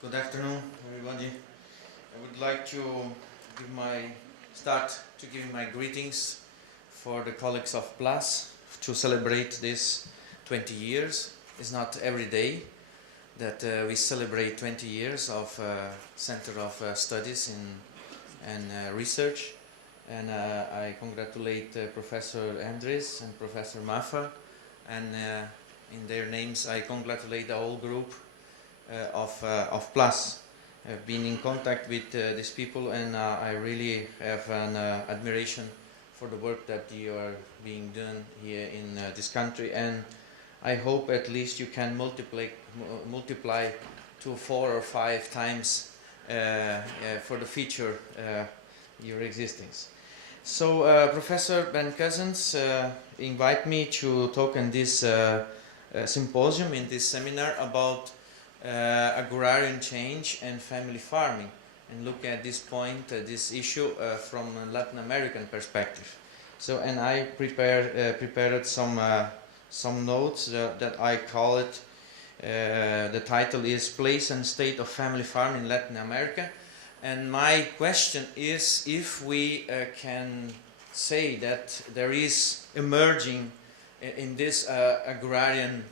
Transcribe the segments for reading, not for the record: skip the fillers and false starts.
Good afternoon, everybody. I would like to start to give my greetings for the colleagues of PLAAS to celebrate this 20 years. It's not every day that we celebrate 20 years of Center of Studies and Research. And I congratulate Professor Andres and Professor Maffa, and in their names I congratulate the whole group of PLAAS. I've been in contact with these people, and I really have an admiration for the work that you are being done here in this country, and I hope at least you can multiply to 4 or 5 times for the future your existence. So Professor Ben Cousins invited me to talk in this symposium, in this seminar about agrarian change and family farming, and look at this point, this issue from a Latin American perspective. So, and I prepared some notes that I call it. The title is "Place and State of Family Farming in Latin America," and my question is if we can say that there is emerging in this agrarian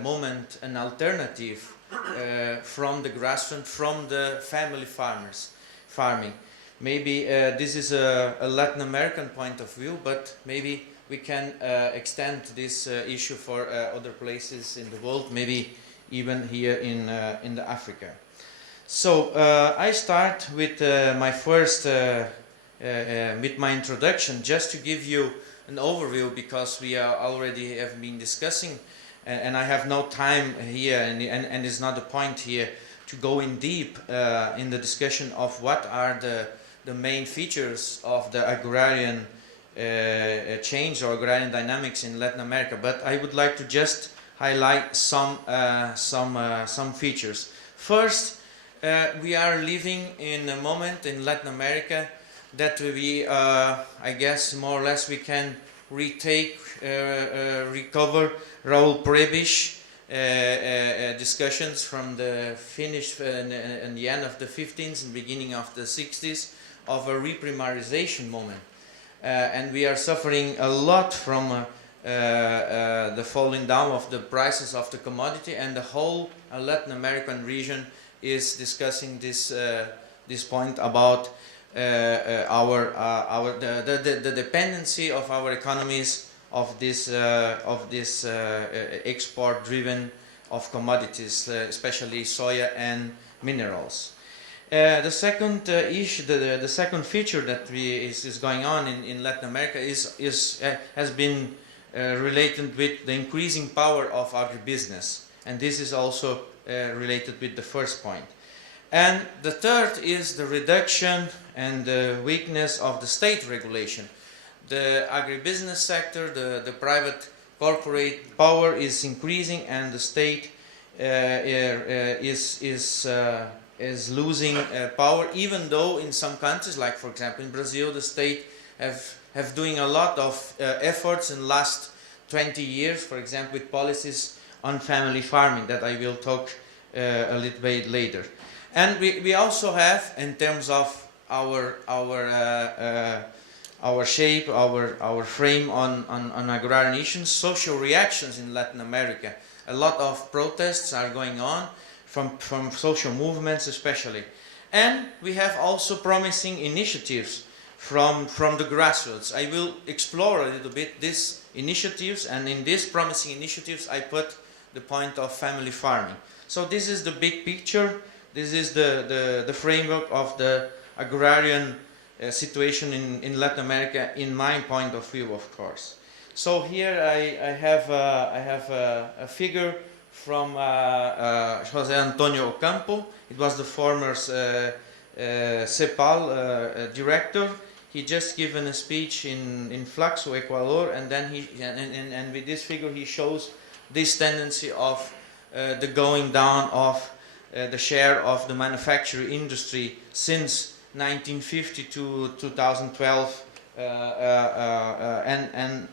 moment an alternative from the grassroots, from the family farming. Maybe this is a Latin American point of view, but maybe we can extend this issue for other places in the world, maybe even here in the Africa. So I start with my first with my introduction, just to give you an overview, because we already have been discussing. And I have no time here, and it's not the point here to go in deep in the discussion of what are the main features of the agrarian change or agrarian dynamics in Latin America. But I would like to just highlight some features. First, we are living in a moment in Latin America that we, I guess, more or less we can recover Raul Prebisch discussions from the finish and the end of the 15th and beginning of the 60s of a reprimarization moment. And we are suffering a lot from the falling down of the prices of the commodity, and the whole Latin American region is discussing this point about the dependency of our economies of this export driven of commodities, especially soya and minerals. The second issue, the second feature that is going on in Latin America has been related with the increasing power of agribusiness, and this is also related with the first point. And the third is the reduction and the weakness of the state regulation. The agribusiness sector, the private corporate power is increasing, and the state is losing power, even though in some countries, like for example in Brazil, the state have doing a lot of efforts in the last 20 years, for example with policies on family farming that I will talk a little bit later. And we also have, in terms of our shape, our frame on agrarian issues, social reactions in Latin America. A lot of protests are going on from social movements especially. And we have also promising initiatives from the grassroots. I will explore a little bit these initiatives, and in these promising initiatives I put the point of family farming. So this is the big picture. This is the framework of the agrarian situation in Latin America, in my point of view, of course. So here I have a figure from José Antonio Ocampo. It was the former CEPAL director. He just given a speech in Flaxo, Ecuador, and then and with this figure he shows this tendency of the going down of the share of the manufacturing industry since 1950 to 2012,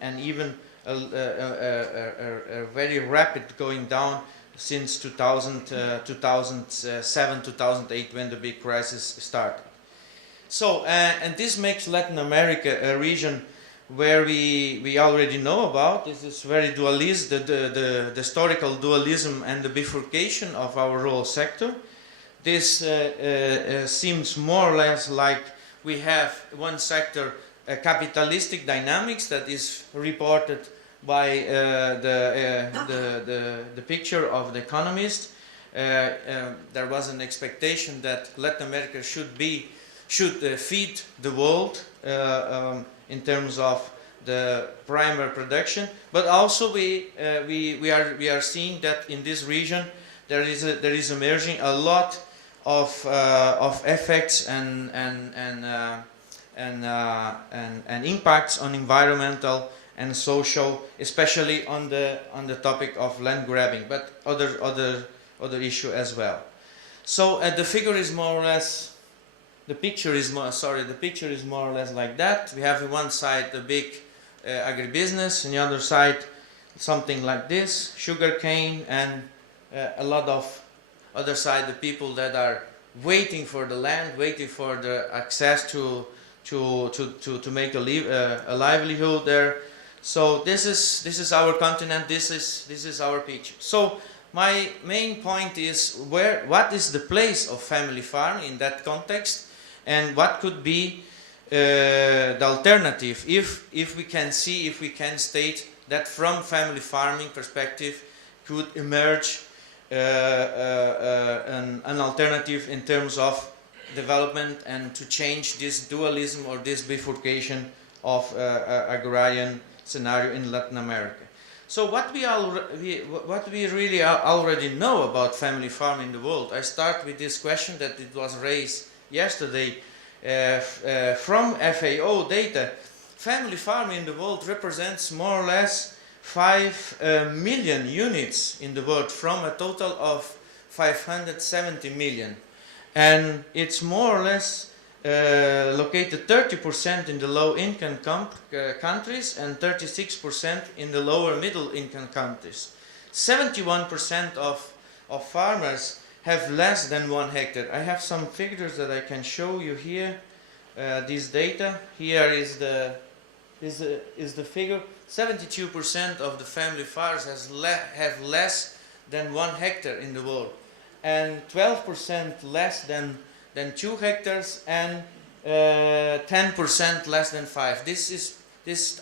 and even a very rapid going down since 2007, 2008, when the big crisis started. So, and this makes Latin America a region where we already know about. This is very dualist, the historical dualism and the bifurcation of our rural sector. This seems more or less like we have one sector, capitalistic dynamics, that is reported by the picture of The Economist. There was an expectation that Latin America should feed the world in terms of the primary production, but also we are seeing that in this region there is emerging a lot of effects and impacts on environmental and social, especially on the topic of land grabbing, but other issue as well. So the figure is more or less. The picture is more or less like that. We have on one side the big agribusiness, on the other side something like this, sugarcane, and a lot of other side the people that are waiting for the land, waiting for the access to make a livelihood there. So this is our continent. This is our picture. So my main point is what is the place of family farm in that context, and what could be the alternative if we can state that from family farming perspective could emerge an alternative in terms of development and to change this dualism or this bifurcation of agrarian scenario in Latin America. So what we really already know about family farming in the world, I start with this question that it was raised yesterday from FAO data. Family farming in the world represents more or less 5 million units in the world from a total of 570 million, and it's more or less located 30% in the low-income countries and 36% in the lower middle-income countries. 71% of farmers have less than 1 hectare. I have some figures that I can show you here. This data here is the figure. 72% of the family farms have less than 1 hectare in the world, and 12% less than 2 hectares, and 10% less than 5. This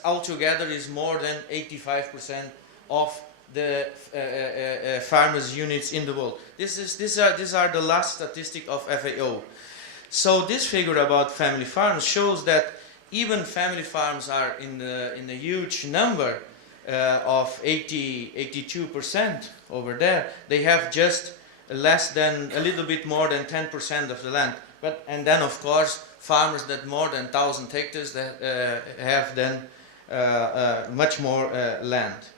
altogether is more than 85% of the farmers' units in the world. These are the last statistic of FAO. So this figure about family farms shows that even family farms are in a huge number of 82% over there. They have just a little bit more than 10% of the land. And then of course farmers that more than 1,000 hectares that have then much more land.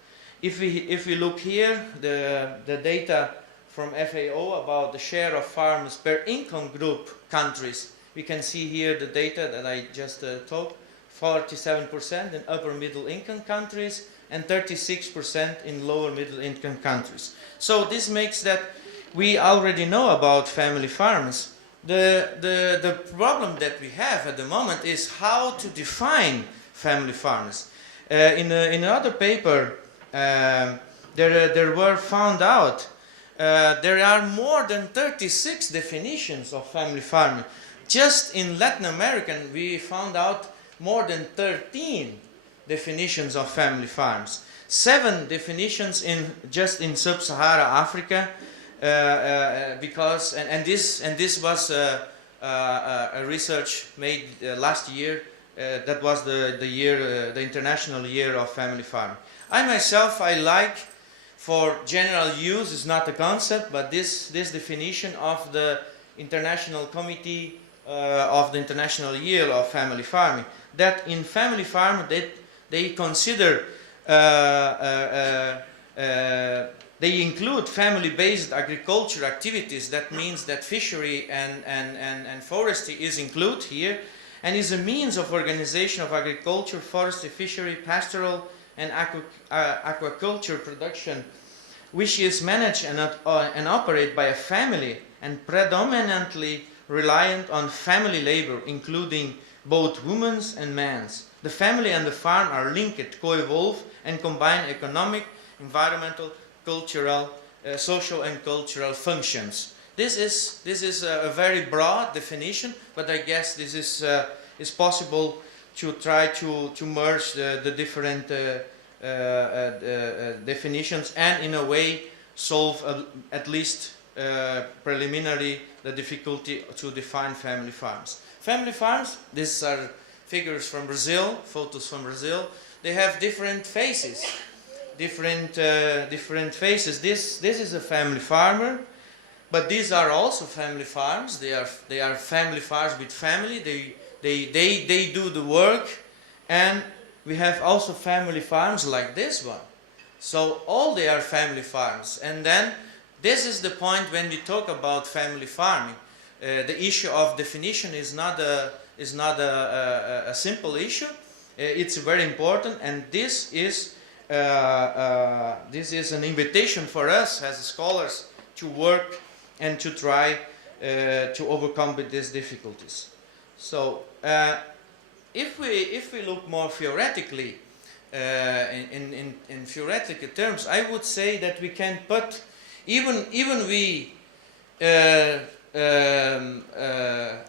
If we look here, the data from FAO about the share of farms per income group countries, we can see here the data that I just talked. 47% in upper middle income countries and 36% in lower middle income countries. So this makes that we already know about family farms. The problem that we have at the moment is how to define family farms. In another paper, there were found out there are more than 36 definitions of family farming. Just in Latin America, we found out more than 13 definitions of family farms. 7 definitions just in sub-Sahara Africa, because this was a research made last year. That was the International Year of Family Farming. I myself, for general use, is not a concept, but this definition of the International Committee of the International Year of Family Farming, that in family farm they consider they include family-based agriculture activities. That means that fishery and forestry is included here, and is a means of organization of agriculture, forestry, fishery, pastoral and aquaculture production which is managed and operated by a family and predominantly reliant on family labor, including both women's and men's. The family and the farm are linked, co-evolve, and combine economic, environmental, cultural, social and cultural functions. This is a very broad definition, but I guess this is possible to try to merge the different definitions and in a way solve at least preliminary the difficulty to define family farms. Family farms, these are figures from Brazil, photos from Brazil. They have different faces, different faces. This is a family farmer, but these are also family farms. They are family farms with family. They do the work, and we have also family farms like this one. So all they are family farms, and then this is the point when we talk about family farming. The issue of definition is not a simple issue. It's very important, and this is an invitation for us as scholars to work and to try to overcome with these difficulties. So if we look more theoretically, in theoretical terms, I would say that we can put even we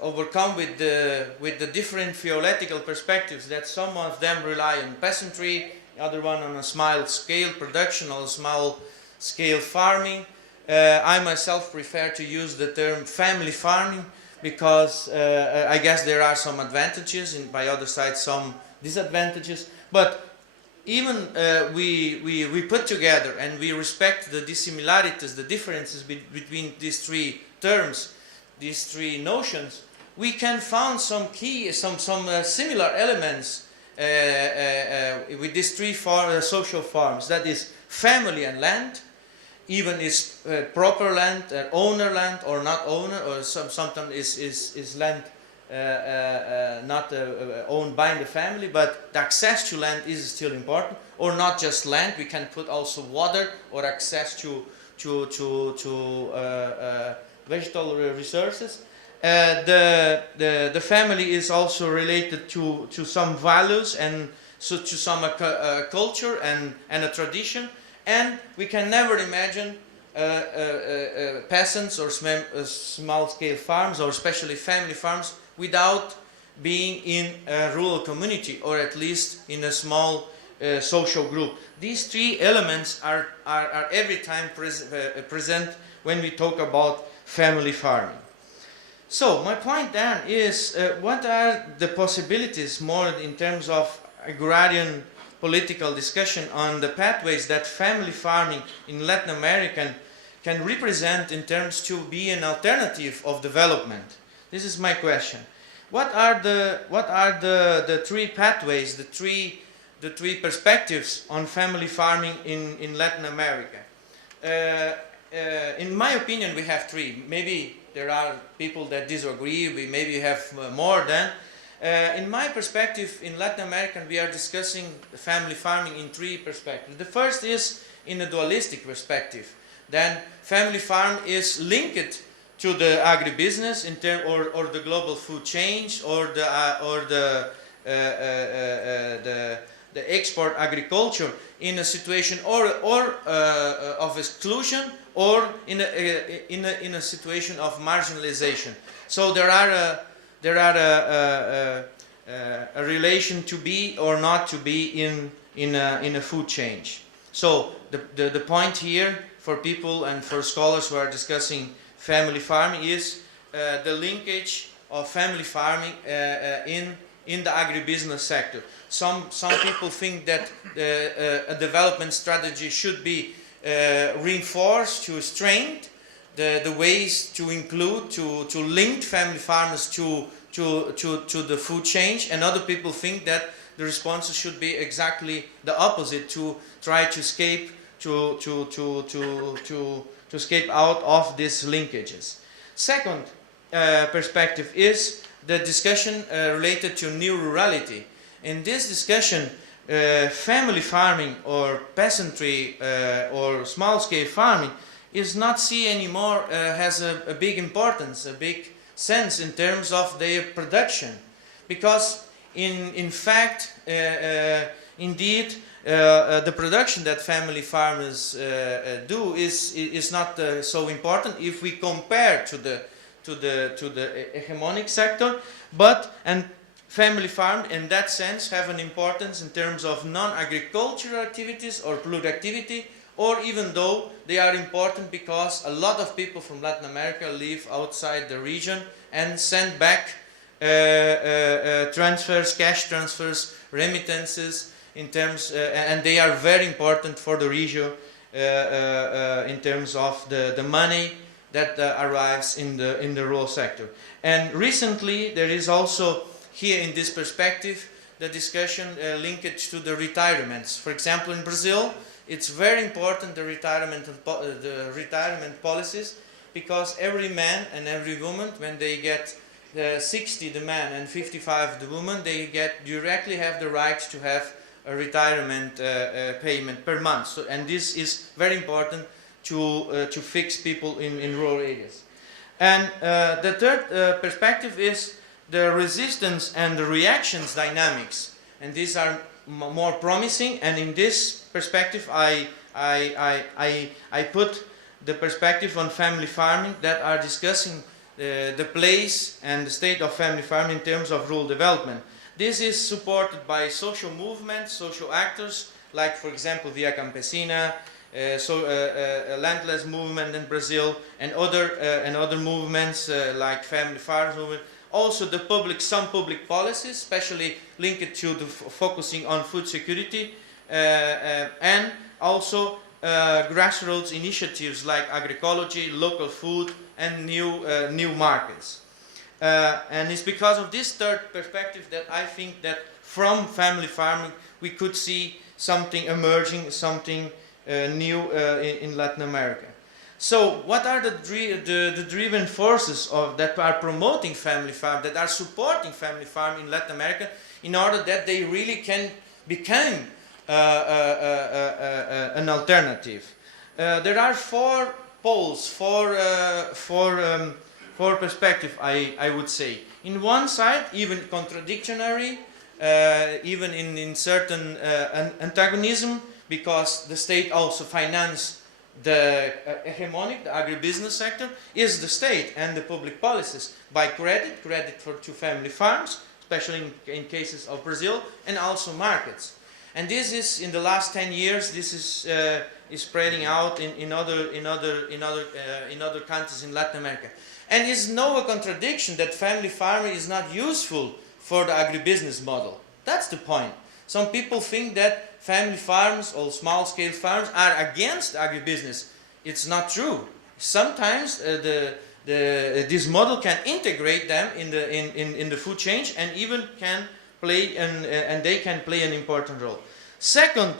overcome with the different theoretical perspectives, that some of them rely on peasantry, the other one on a small scale production or small scale farming. I myself prefer to use the term family farming because I guess there are some advantages and by other side some disadvantages, but even we put together and we respect the dissimilarities, the differences between these three terms, these three notions, we can find some similar elements with these three social forms, that is family and land, even is proper land, owner land or not owner, or sometimes is land not owned by the family, but the access to land is still important, or not just land. We can put also water or access to vegetable resources. The family is also related to some values and so to some culture and a tradition, and we can never imagine peasants or small-scale farms, or especially family farms, without being in a rural community, or at least in a small social group. These three elements are every time present when we talk about family farming. So my point then is, what are the possibilities more in terms of agrarian political discussion on the pathways that family farming in Latin America can represent in terms to be an alternative of development? This is my question. What are the three pathways, the three perspectives on family farming in Latin America? In my opinion, we have three. Maybe there are people that disagree. We maybe have more than. In my perspective, in Latin America, we are discussing family farming in three perspectives. The first is in a dualistic perspective. Then family farm is linked to the agribusiness or the global food chain, or the export agriculture in a situation of exclusion, or in a situation of marginalization. So there are a relation to be or not to be in a food chain. So the point here for people and for scholars who are discussing family farming is the linkage of family farming in the agribusiness sector. Some people think that a development strategy should be reinforced, to strengthen the ways to include, to link family farmers to the food chain, and other people think that the responses should be exactly the opposite, to try to escape to escape out of these linkages. Second perspective is the discussion related to new rurality. In this discussion, family farming or peasantry or small-scale farming is not seen anymore has a big importance, a big sense in terms of their production, because in fact, indeed, the production that family farmers do is not so important if we compare to the hegemonic sector, and family farm in that sense have an importance in terms of non-agricultural activities or productivity, or even though they are important because a lot of people from Latin America live outside the region and send back transfers, cash transfers, remittances in terms, and they are very important for the region in terms of the money that arrives in the rural sector. And recently there is also here in this perspective the discussion linked to the retirements. For example, in Brazil, it's very important the retirement policies, because every man and every woman, when they get 60 the man and 55 the woman, they directly have the right to have a retirement payment per month. So, and this is very important to fix people in rural areas. And the third perspective is the resistance and the reactions dynamics, and these are more promising. And in this perspective, I put the perspective on family farming that are discussing the place and the state of family farming in terms of rural development. This is supported by social movements, social actors, like for example Via Campesina, landless movement in Brazil, and other movements like family farms movement. Also some public policies, especially linked to the focusing on food security, and also grassroots initiatives like agroecology, local food, and new markets. And it's because of this third perspective that I think that from family farming we could see something emerging, something new in Latin America. So what are the driven forces that are promoting family farm, that are supporting family farm in Latin America, in order that they really can become an alternative? There are four poles, four perspectives, I would say. In one side, even contradictory, even in certain antagonism, because the state also finances the hegemonic, the agribusiness sector, is the state and the public policies by credit to family farms, especially in cases of Brazil, and also markets. And this is, in the last 10 years, this is spreading out in other countries in Latin America. And it's no contradiction that family farming is not useful for the agribusiness model. That's the point. Some people think that family farms or small-scale farms are against agribusiness. It's not true. Sometimes this model can integrate them in the food chain, and even can play and they can play an important role. Second,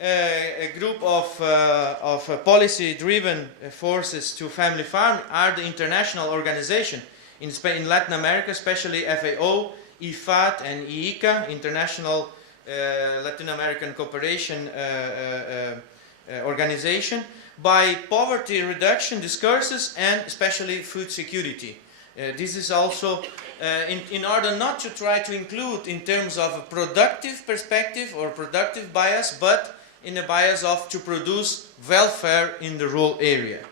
a group of policy-driven forces to family farming are the international organizations in Latin America, especially FAO, IFAD, and IICA, International Latin American Cooperation Organization, by poverty reduction discourses and especially food security. This is also in order not to try to include in terms of a productive perspective or productive bias, but in a bias of to produce welfare in the rural area.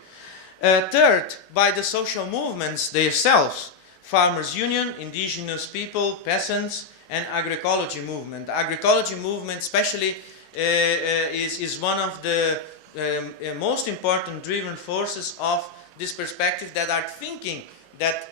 Third, by the social movements themselves, farmers' union, indigenous people, peasants, and agroecology movement. The agroecology movement especially is one of the most important driven forces of this perspective, that are thinking that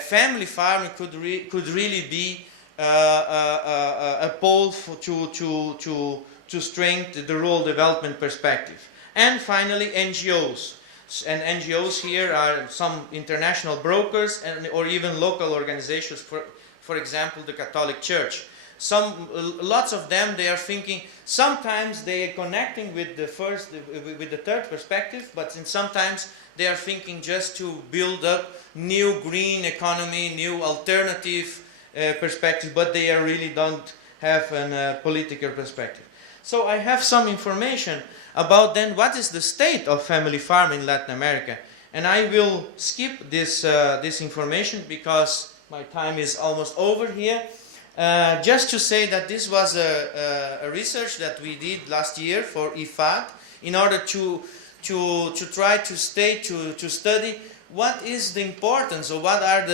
family farming could really be a pole to strengthen the rural development perspective. And finally, NGOs. And NGOs here are some international brokers or even local organizations, for example, the Catholic Church. Lots of them, they are thinking, sometimes they are connecting with the third perspective, but sometimes they are thinking just to build up new green economy, new alternative perspective, but they are really don't have a political perspective. So I have some information about then what is the state of family farming in Latin America. And I will skip this, this information because my time is almost over here. Just to say that this was a research that we did last year for IFAD in order to try to study what is the importance or what are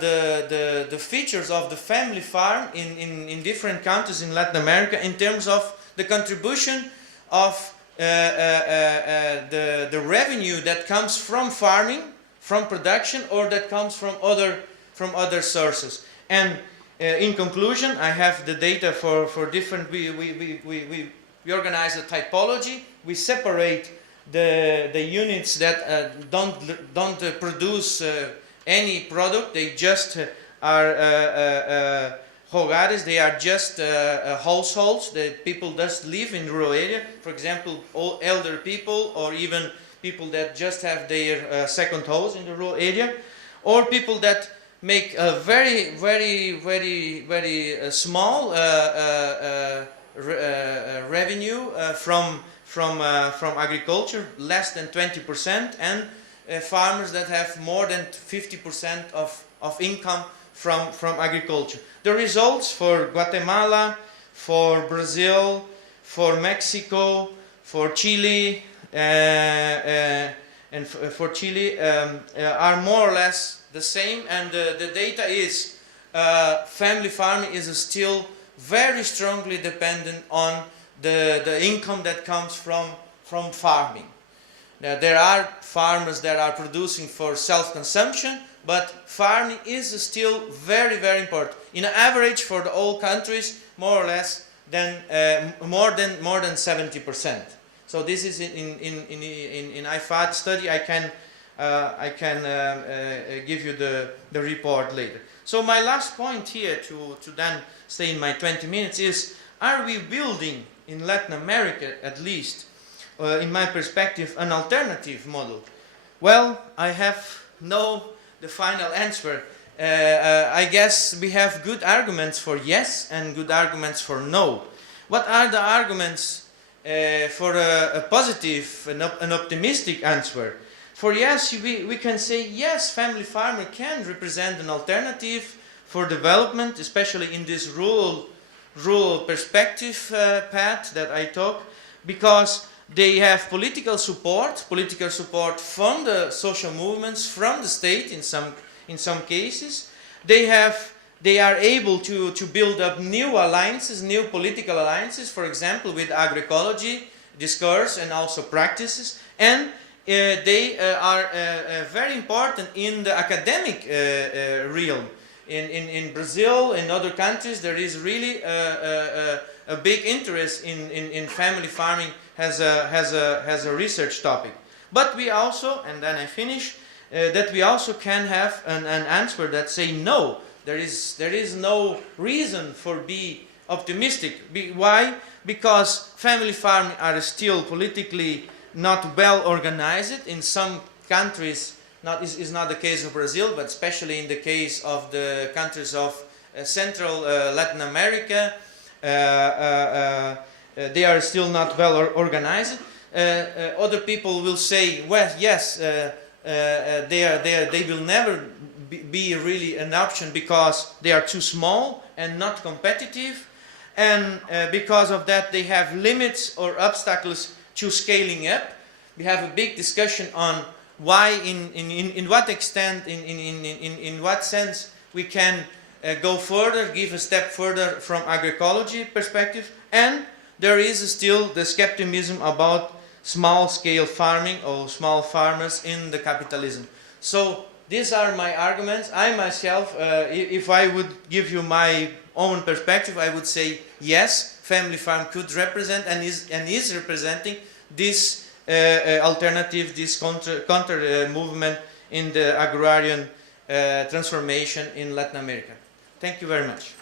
the features of the family farm in different countries in Latin America in terms of the contribution of the revenue that comes from farming, from production, or that comes from other sources. And in conclusion, I have the data for different. We organize a typology. We separate the units that don't produce any product. They just are hogares. They are just households that people just live in rural area. For example, all elder people, or even people that just have their second house in the rural area, or people that make a very small revenue from agriculture, less than 20%, and farmers that have more than 50% of income from agriculture. The results for Guatemala, for Brazil, for Mexico, for Chile, and for Chile are more or less the same, and the data is family farming is still very strongly dependent on the income that comes from farming. Now, there are farmers that are producing for self-consumption, but farming is still very important. In average for the all countries, more or less more than 70%. So this is in IFAD study. I can give you the report later. So my last point here to then stay in my 20 minutes is, are we building in Latin America at least, in my perspective, an alternative model? Well, I have the final answer. I guess we have good arguments for yes and good arguments for no. What are the arguments for a positive, an optimistic answer? For yes, we can say yes, family farming can represent an alternative for development, especially in this rural perspective path that I talk, because they have political support from the social movements, from the state in some cases. They are able to build up new alliances, new political alliances, for example, with agroecology discourse and also practices, and they are very important in the academic realm. In Brazil, in other countries, there is really a big interest in family farming as a research topic. But we also, and then I finish, that we also can have an answer that say no. There is no reason for be optimistic. Why? Because family farming are still politically not well organized. In some countries, is not the case of Brazil, but especially in the case of the countries of Central Latin America, they are still not well organized. Other people will say, well, yes, they will never be really an option because they are too small and not competitive, and because of that they have limits or obstacles to scaling up. We have a big discussion on why, in what extent, in what sense we can go further, give a step further from agroecology perspective, and there is still the skepticism about small-scale farming or small farmers in the capitalism. So these are my arguments. I myself, if I would give you my own perspective, I would say yes, family farm could represent and is representing this alternative, this counter movement in the agrarian transformation in Latin America. Thank you very much.